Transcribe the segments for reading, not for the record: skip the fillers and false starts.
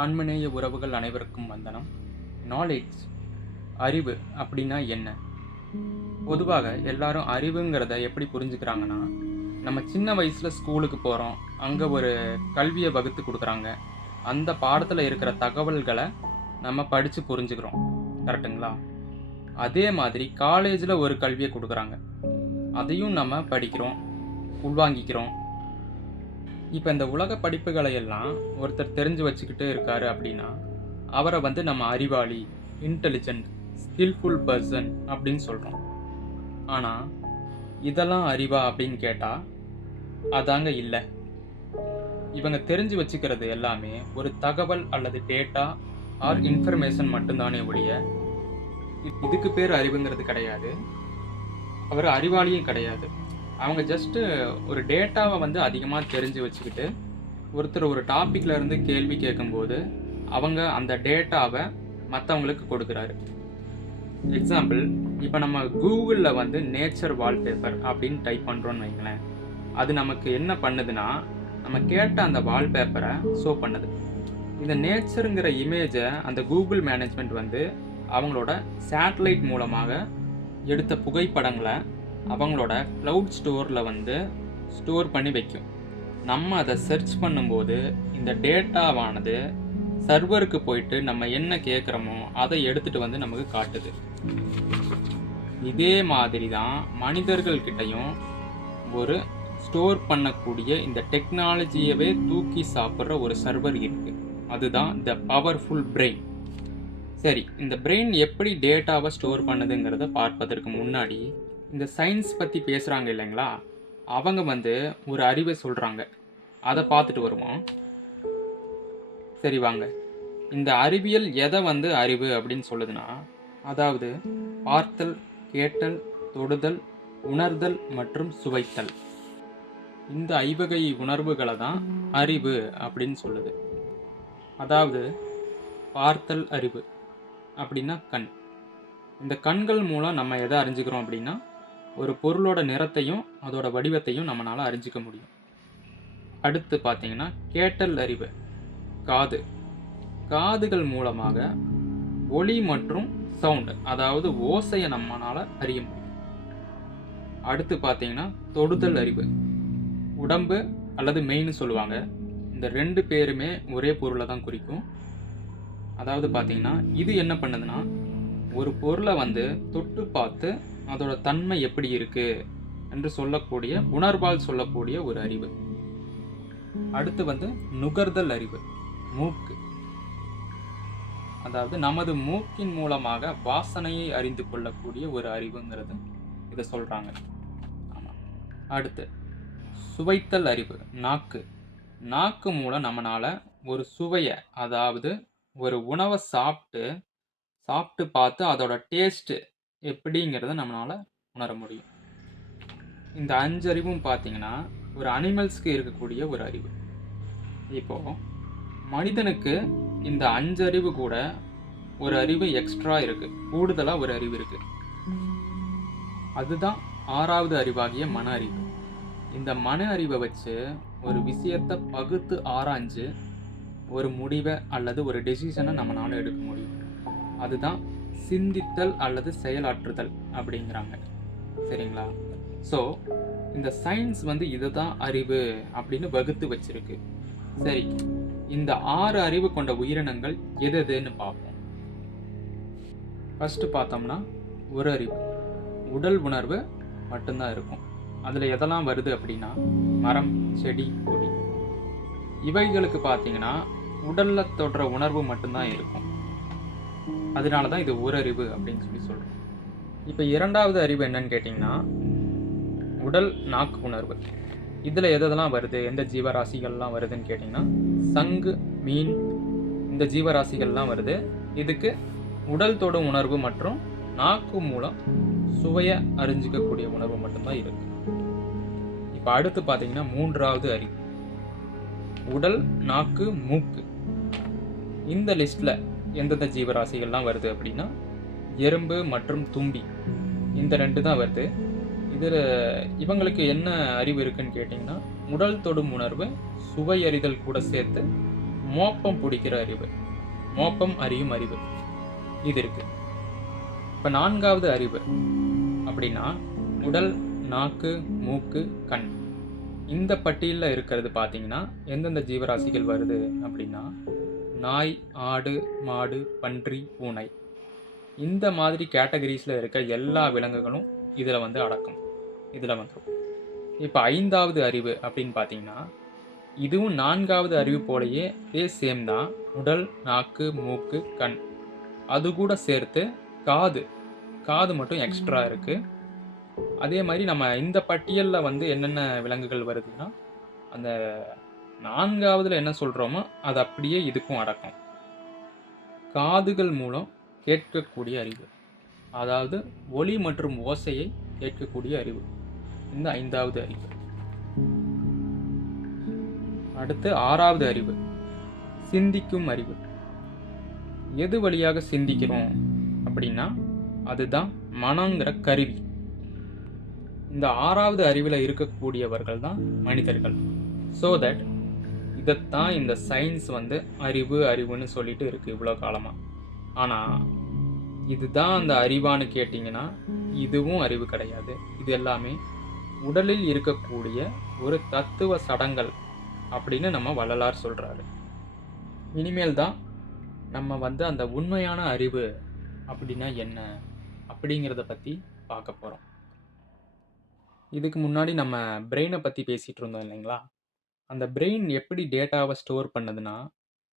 ஆன்மநேய உறவுகள் அனைவருக்கும் வந்தனம். நாலேட்ஜ் அறிவு அப்படின்னா என்ன? பொதுவாக எல்லாரும் அறிவுங்கிறத எப்படி புரிஞ்சுக்கிறாங்கன்னா, நம்ம சின்ன வயசுல ஸ்கூலுக்கு போறோம். அங்க ஒரு கல்விய வகுத்து குடுக்குறாங்க. அந்த பாடத்துல இருக்கிற தகவல்கள நம்ம படிச்சு புரிஞ்சுக்கிறோம். கரெக்ட்டுங்களா? அதே மாதிரி காலேஜ்ல ஒரு கல்விய குடுக்குறாங்க. அதையும் நம்ம படிக்கிறோம், உள்வாங்கிக்கிறோம். இப்ப இந்த உலக படிப்புகளை எல்லாம் ஒருத்தர் தெரிஞ்சு வச்சுக்கிட்டு இருக்காரு அப்படின்னா, அவர வந்து நம்ம அறிவாளி, இன்டெலிஜென்ட், ஸ்கில்ஃபுல் பெர்சன் அப்படின்னு சொல்றோம். ஆனா, இதெல்லாம் அறிவா அப்படின்னு கேட்டா, அதாங்க இல்ல. இவங்க தெரிஞ்சு வச்சுக்கிறது எல்லாமே ஒரு தகவல் அல்லது டேட்டா ஆர் இன்ஃபர்மேஷன் மட்டும்தானே ஒழிய, இதுக்கு பேர் அறிவுங்கிறது கிடையாது. அவர் அறிவாளியும் கிடையாது. அவங்க ஜஸ்ட் ஒரு டேட்டாவ வந்து அதிகமா தெரிஞ்சு வச்சுக்கிட்டு, ஒருத்தர் ஒரு டாபிக்ல இருந்து கேள்வி கேட்கும்போது, அவங்க அந்த டேட்டாவ மத்தவங்களுக்கு கொடுக்குறாரு. எக்ஸாம்பிள், இப்ப நம்ம கூகுள்ல வந்து நேச்சர் வால்பேப்பர் அப்படின்னு டைப் பண்றோம்னு வைங்களேன். அது நமக்கு என்ன பண்ணுதுன்னா, நம்ம கேட்ட அந்த வால்பேப்பர ஷோ பண்ணுது. இந்த நேச்சர்ங்கிற இமேஜ அந்த கூகுள் மேனேஜ்மென்ட் வந்து அவங்களோட சேட்டலைட் மூலமாக எடுத்த புகைப்படங்கள அவங்களோட கிளவுட் ஸ்டோர்ல வந்து ஸ்டோர் பண்ணி வைக்கும். நம்ம அத சர்ச் பண்ணும்போது, இந்த டேட்டாவானது சர்வருக்கு போயிட்டு நம்ம என்ன கேட்குறோமோ, அதை எடுத்துட்டு வந்து நமக்கு காட்டுது. இதே மாதிரி தான் மனிதர்கள் கிட்டயும் ஒரு ஸ்டோர் பண்ணக்கூடிய இந்த டெக்னாலஜியவே தூக்கி சாப்பிட்ற ஒரு சர்வர் இருக்கு. அதுதான் த பவர்ஃபுல் பிரெயின். சரி, இந்த பிரெயின் எப்படி டேட்டாவை ஸ்டோர் பண்ணுதுங்கிறத பார்ப்பதற்கு முன்னாடி, இந்த சயின்ஸ் பற்றி பேசுகிறாங்க இல்லைங்களா, அவங்க வந்து ஒரு அறிவை சொல்கிறாங்க. அதை பார்த்துட்டு வருவோம். சரி வாங்க. இந்த அறிவியல் எதை வந்து அறிவு அப்படின்னு சொல்லுதுன்னா, அதாவது பார்த்தல், கேட்டல், தொடுதல், உணர்தல் மற்றும் சுவைத்தல். இந்த ஐவகை உணர்வுகளை தான் அறிவு அப்படின்னு சொல்லுது. அதாவது பார்த்தல் அறிவு அப்படின்னா கண். இந்த கண்கள் மூலம் நம்ம எதை அறிஞ்சுக்கிறோம் அப்படின்னா, ஒரு பொருளோட நிறத்தையும் அதோட வடிவத்தையும் நம்மளால அறிஞ்சிக்க முடியும். அடுத்து பார்த்தீங்கன்னா கேட்டல் அறிவு, காது. காதுகள் மூலமாக ஒலி மற்றும் சவுண்ட், அதாவது ஓசையை நம்மளால அறிய முடியும். அடுத்து பார்த்தீங்கன்னா தொடுதல் அறிவு, உடம்பு அல்லது மெய்ன்னு சொல்லுவாங்க. இந்த ரெண்டு பேருமே ஒரே பொருளை தான் குறிக்கும். அதாவது பார்த்தீங்கன்னா இது என்ன பண்ணுதுன்னா, ஒரு பொருளை வந்து தொட்டு பார்த்து அதோட தன்மை எப்படி இருக்கு என்று சொல்லக்கூடிய, உணர்வால் சொல்லக்கூடிய ஒரு அறிவு. அடுத்து வந்து நுகர்தல் அறிவு, மூக்கு. அதாவது நமது மூக்கின் மூலமாக வாசனையை அறிந்து கொள்ளக்கூடிய ஒரு அறிவுங்கிறது இதை சொல்றாங்க. ஆமாம். அடுத்து சுவைத்தல் அறிவு, நாக்கு. நாக்கு மூலம் நம்மளால ஒரு சுவையை, அதாவது ஒரு உணவை சாப்பிட்டு பார்த்து அதோட டேஸ்ட் எப்படிங்கிறத நம்மளால உணர முடியும். இந்த 5 அறிவும் பார்த்தீங்கன்னா ஒரு அனிமல்ஸ்க்கு இருக்கக்கூடிய ஒரு அறிவு. இப்போ மனிதனுக்கு இந்த 5 அறிவு கூட ஒரு அறிவு எக்ஸ்ட்ரா இருக்கு, கூடுதலா ஒரு அறிவு இருக்கு. அதுதான் 6வது அறிவாகிய மன அறிவு. இந்த மன அறிவை வச்சு ஒரு விஷயத்தை பகுத்து ஆராய்ஞ்சு ஒரு முடிவை அல்லது ஒரு டெசிஷனை நம்மளால எடுக்க முடியும். அதுதான் சிந்தித்தல் அல்லது செயலாற்றுதல் அப்படிங்கிறாங்க. சரிங்களா? ஸோ இந்த சயின்ஸ் வந்து இதுதான் அறிவு அப்படின்னு வகுத்து வச்சிருக்கு. சரி, இந்த 6 அறிவு கொண்ட உயிரினங்கள் எது எதுன்னு பார்ப்போம். ஃபர்ஸ்ட் பார்த்தோம்னா ஒரு அறிவு, உடல் உணர்வு மட்டும்தான் இருக்கும். அதில் எதெல்லாம் வருது அப்படின்னா மரம், செடி, கொடி. இவைகளுக்கு பார்த்தீங்கன்னா உடல்ல தொடுற உணர்வு மட்டும்தான் இருக்கும். அதனால தான் இது ஒரு அறிவு அப்படின்னு சொல்லி சொல்கிறோம். இப்போ 2வது அறிவு என்னன்னு கேட்டிங்கன்னா உடல், நாக்கு உணர்வு. இதில் எதெல்லாம் வருது, எந்த ஜீவராசிகள்லாம் வருதுன்னு கேட்டிங்கன்னா சங்கு, மீன், இந்த ஜீவராசிகள்லாம் வருது. இதுக்கு உடல் தொடும் உணர்வு மற்றும் நாக்கு மூலம் சுவையை அறிஞ்சிக்கக்கூடிய உணர்வு மட்டும்தான் இருக்கு. இப்போ அடுத்து பார்த்தீங்கன்னா 3வது அறிவு, உடல், நாக்கு, மூக்கு. இந்த லிஸ்ட்டில் எந்தெந்த ஜீவராசிகள்லாம் வருது அப்படின்னா எறும்பு மற்றும் தும்பி, இந்த 2 தான் வருது. இதில் இவங்களுக்கு என்ன அறிவு இருக்குன்னு கேட்டிங்கன்னா உடல் தொடும் உணர்வு, சுவை அறிதல் கூட சேர்த்து மோப்பம் பிடிக்கிற அறிவு, மோப்பம் அறியும் அறிவு இது இருக்கு. இப்போ 4வது அறிவு அப்படின்னா உடல், நாக்கு, மூக்கு, கண். இந்த பட்டியலில் இருக்கிறது பார்த்தீங்கன்னா எந்தெந்த ஜீவராசிகள் வருது அப்படின்னா நாய், ஆடு, மாடு, பன்றி, பூனை. இந்த மாதிரி கேட்டகரிஸில் இருக்க எல்லா விலங்குகளும் இதில் வந்து அடக்கம், இதில் வந்துடும். இப்போ 5வது அறிவு அப்படின்னு பார்த்தீங்கன்னா இதுவும் 4வது அறிவு போலயே இதே சேம் தான். உடல், நாக்கு, மூக்கு, கண். அது கூட சேர்த்து காது, காது மட்டும் எக்ஸ்ட்ரா இருக்குது. அதே மாதிரி நம்ம இந்த பட்டியலில் வந்து என்னென்ன விலங்குகள் வருதுன்னா அந்த 4வதுல என்ன சொல்கிறோமோ அது அப்படியே இதுக்கும் அடக்கம். காதுகள் மூலம் கேட்கக்கூடிய அறிவு, அதாவது ஒலி மற்றும் ஓசையை கேட்கக்கூடிய அறிவு, இந்த 5வது அறிவு. அடுத்து 6வது அறிவு, சிந்திக்கும் அறிவு. எது வழியாக சிந்திக்கிறோம் அப்படின்னா அதுதான் மனங்கிற கருவி. இந்த 6வது அறிவில் இருக்கக்கூடியவர்கள் தான் மனிதர்கள். ஸோ தட் இதைத்தான் இந்த சயின்ஸ் வந்து அறிவு அறிவுன்னு சொல்லிட்டு இருக்குது இவ்வளோ காலமாக. ஆனால் இதுதான் அந்த அறிவான்னு கேட்டிங்கன்னா இதுவும் அறிவு கிடையாது. இது எல்லாமே உடலில் இருக்கக்கூடிய ஒரு தத்துவ சடங்கள் அப்படின்னு நம்ம வள்ளலார் சொல்கிறாரு. இனிமேல் தான் நம்ம வந்து அந்த உண்மையான அறிவு அப்படின்னா என்ன அப்படிங்கிறத பற்றி பார்க்க போகிறோம். இதுக்கு முன்னாடி நம்ம பிரெயினை பற்றி பேசிகிட்டு இருந்தோம் இல்லைங்களா? அந்த பிரெயின் எப்படி டேட்டாவை ஸ்டோர் பண்ணுதுன்னா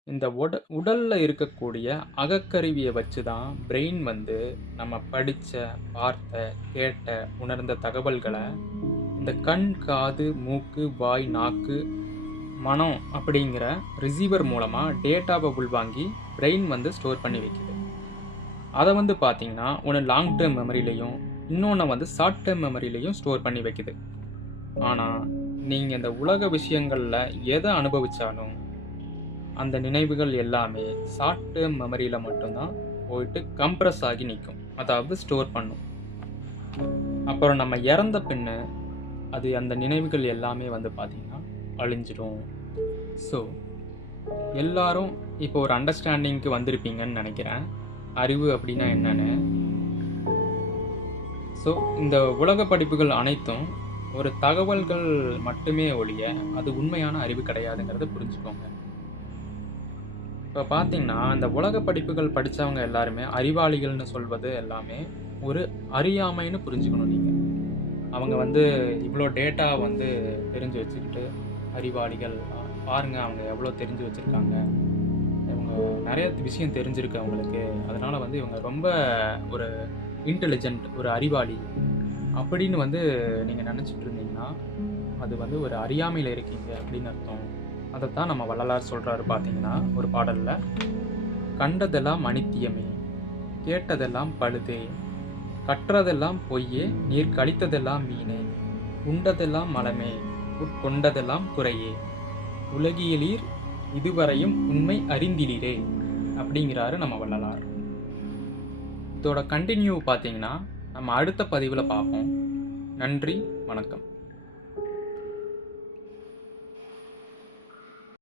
இந்த உடலில் இருக்கக்கூடிய அகக்கருவியை வச்சு தான் பிரெயின் வந்து நம்ம படித்த, பார்த்த, கேட்ட, உணர்ந்த தகவல்களை இந்த கண், காது, மூக்கு, வாய், நாக்கு, மனம் அப்படிங்கிற ரிசீவர் மூலமாக டேட்டாவை உள்வாங்கி பிரெயின் வந்து ஸ்டோர் பண்ணி வைக்குது. அதை வந்து பார்த்திங்கன்னா ஒன்று லாங் டேர்ம் மெமரிலையும் இன்னொன்று வந்து ஷார்ட் டேர்ம் மெமரிலையும் ஸ்டோர் பண்ணி வைக்குது. ஆனால் நீங்கள் இந்த உலக விஷயங்களில் எதை அனுபவித்தாலும் அந்த நினைவுகள் எல்லாமே ஷார்ட் டேர்ம் மெமரியில் மட்டும்தான் போயிட்டு கம்ப்ரஸ் ஆகி நிற்கும், அதாவது ஸ்டோர் பண்ணும். அப்புறம் நம்ம இறந்த பின்ன அது அந்த நினைவுகள் எல்லாமே வந்து பார்த்திங்கன்னா அழிஞ்சிடும். ஸோ எல்லாரும் இப்போ ஒரு அண்டர்ஸ்டாண்டிங்க்கு வந்திருப்பீங்கன்னு நினைக்கிறேன், அறிவு அப்படின்னா என்னன்னு. ஸோ இந்த உலக படிப்புகள் அனைத்தும் ஒரு தகவல்கள் மட்டுமே ஒழிய அது உண்மையான அறிவு கிடையாதுங்கிறத புரிஞ்சுக்கோங்க. இப்போ பார்த்தீங்கன்னா இந்த உலக படிப்புகள் படித்தவங்க எல்லாருமே அறிவாளிகள்னு சொல்வது எல்லாமே ஒரு அறியாமைன்னு புரிஞ்சுக்கணும். நீங்கள் அவங்க வந்து இவ்வளோ டேட்டா வந்து தெரிஞ்சு வச்சுக்கிட்டு அறிவாளிகள் பாருங்கள், அவங்க எவ்வளோ தெரிஞ்சு வச்சுருக்காங்க, இவங்க நிறைய விஷயம் தெரிஞ்சிருக்கு அவங்களுக்கு, அதனால் வந்து இவங்க ரொம்ப ஒரு இன்டெலிஜென்ட், ஒரு அறிவாளி அப்படின்னு வந்து நீங்கள் நினச்சிட்டு இருந்தீங்கன்னா அது வந்து ஒரு அறியாமையில் இருக்கீங்க அப்படின்னு அர்த்தம். அதைத்தான் நம்ம வள்ளலார் சொல்கிறாரு. பார்த்தீங்கன்னா ஒரு பாடலில், கண்டதெல்லாம் அனித்தியமே, கேட்டதெல்லாம் பழுதே, கற்றதெல்லாம் பொய்யே, நீர் கழித்ததெல்லாம் மீனே, உண்டதெல்லாம் மலமே, உட்கொண்டதெல்லாம் குறையே, உலகியலீர் இதுவரையும் உண்மை அறிந்திலீரே அப்படிங்கிறாரு நம்ம வள்ளலார். இதோட கண்டினியூ பார்த்தீங்கன்னா நம்ம அடுத்த பதிவில் பார்ப்போம். நன்றி, வணக்கம்.